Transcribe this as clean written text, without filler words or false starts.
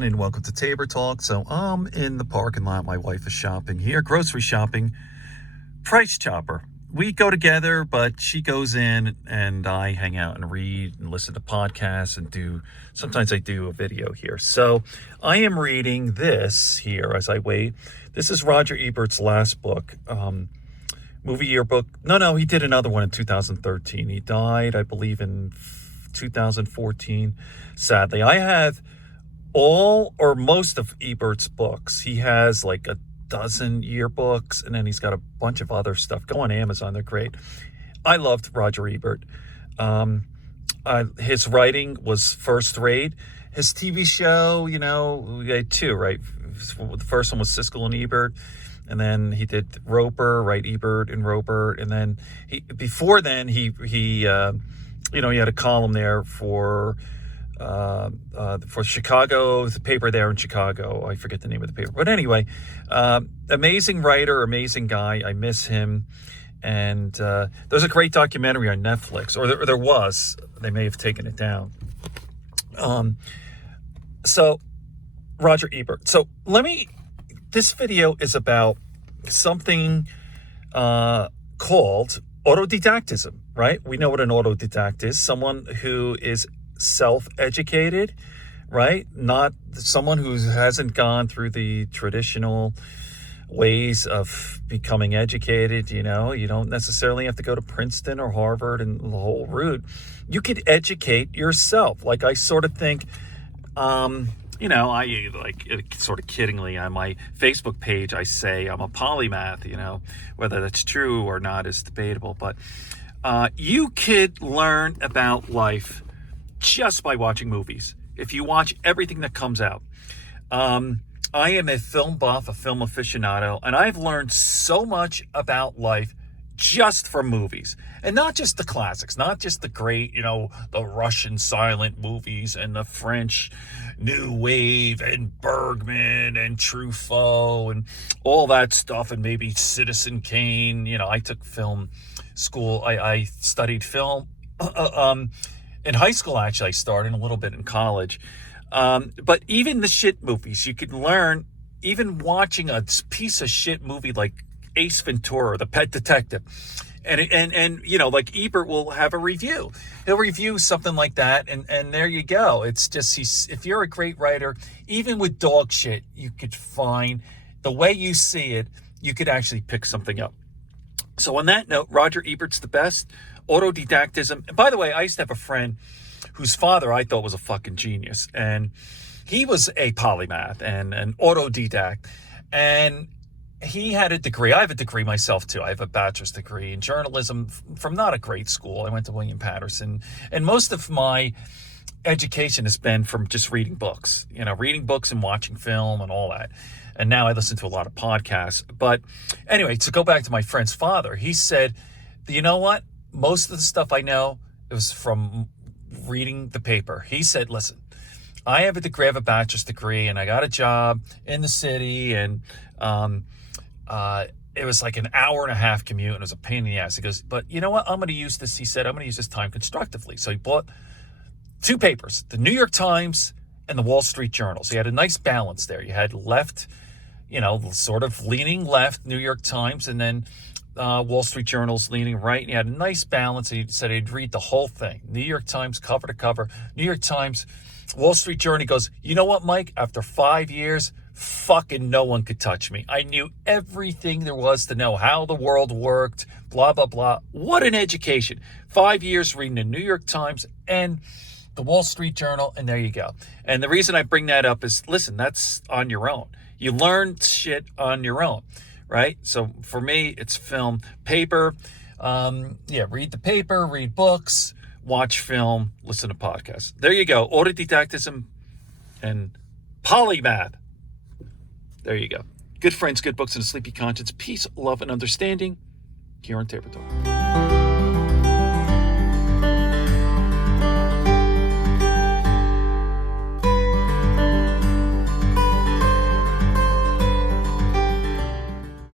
everyone, and welcome to Tabor Talk. So I'm in the parking lot. My wife is shopping here, grocery shopping, price chopper. We go together, but she goes in and I hang out and read and listen to podcasts and sometimes I do a video here. So I am reading this here as I wait. This is Roger Ebert's last book, movie yearbook. No, he did another one in 2013. He died, I believe, in 2014. Sadly, I have all or most of Ebert's books. He has like a dozen yearbooks, and then he's got a bunch of other stuff. Go on Amazon, they're great. I loved Roger Ebert. His writing was first rate. His TV show, we had two, right? The first one was Siskel and Ebert, and then he did Roper, right? Ebert and Roper, and then he had a column there for Chicago, the paper there in Chicago. I forget the name of the paper. But anyway, amazing writer, amazing guy. I miss him. And there's a great documentary on Netflix, or there was. They may have taken it down. So, Roger Ebert. So, this video is about something called autodidactism, right? We know what an autodidact is. Someone who is self-educated, right? Not someone who hasn't gone through the traditional ways of becoming educated. You don't necessarily have to go to Princeton or Harvard and the whole route. You could educate yourself. Like, I sort of think, I sort of kiddingly on my Facebook page, I say I'm a polymath. Whether that's true or not is debatable, but you could learn about life just by watching movies. If you watch everything that comes out. I am a film buff, a film aficionado, and I've learned so much about life just from movies. And not just the classics, not just the great, the Russian silent movies and the French New Wave and Bergman and Truffaut and all that stuff, and maybe Citizen Kane. I took film school. I studied film. In high school, actually, I started a little bit in college. But even the shit movies, you can learn, even watching a piece of shit movie like Ace Ventura, The Pet Detective. And like Ebert will have a review. He'll review something like that, and there you go. It's just, if you're a great writer, even with dog shit, you could find the way you see it, you could actually pick something up. So on that note, Roger Ebert's the best. Autodidactism. And by the way, I used to have a friend whose father I thought was a fucking genius. And he was a polymath and an autodidact. And he had a degree. I have a degree myself, too. I have a bachelor's degree in journalism from not a great school. I went to William Patterson. And most of my education has been from just reading books. Reading books and watching film and all that. And now I listen to a lot of podcasts. But anyway, to go back to my friend's father, he said, you know what? Most of the stuff I know, it was from reading the paper. He said, listen, I have a degree, I have a bachelor's degree, and I got a job in the city, and it was like an hour and a half commute, and it was a pain in the ass. He goes, but you know what? I'm going to use this, he said, I'm going to use this time constructively. So he bought two papers, the New York Times and the Wall Street Journal. So he had a nice balance there. You had left, sort of leaning left, New York Times, and then Wall Street Journal's leaning right, and he had a nice balance. He said he'd read the whole thing, New York Times cover to cover, New York Times, Wall Street Journal. He goes, you know what, Mike? After 5 years, fucking no one could touch me. I knew everything there was to know, how the world worked, blah, blah, blah. What an education. 5 years reading the New York Times and the Wall Street Journal, and there you go. And the reason I bring that up is, listen, that's on your own. You learn shit on your own. Right? So for me, it's film, paper. Read the paper, read books, watch film, listen to podcasts. There you go. Autodidactism and polymath. There you go. Good friends, good books, and a sleepy conscience. Peace, love, and understanding here on Tabor Talk.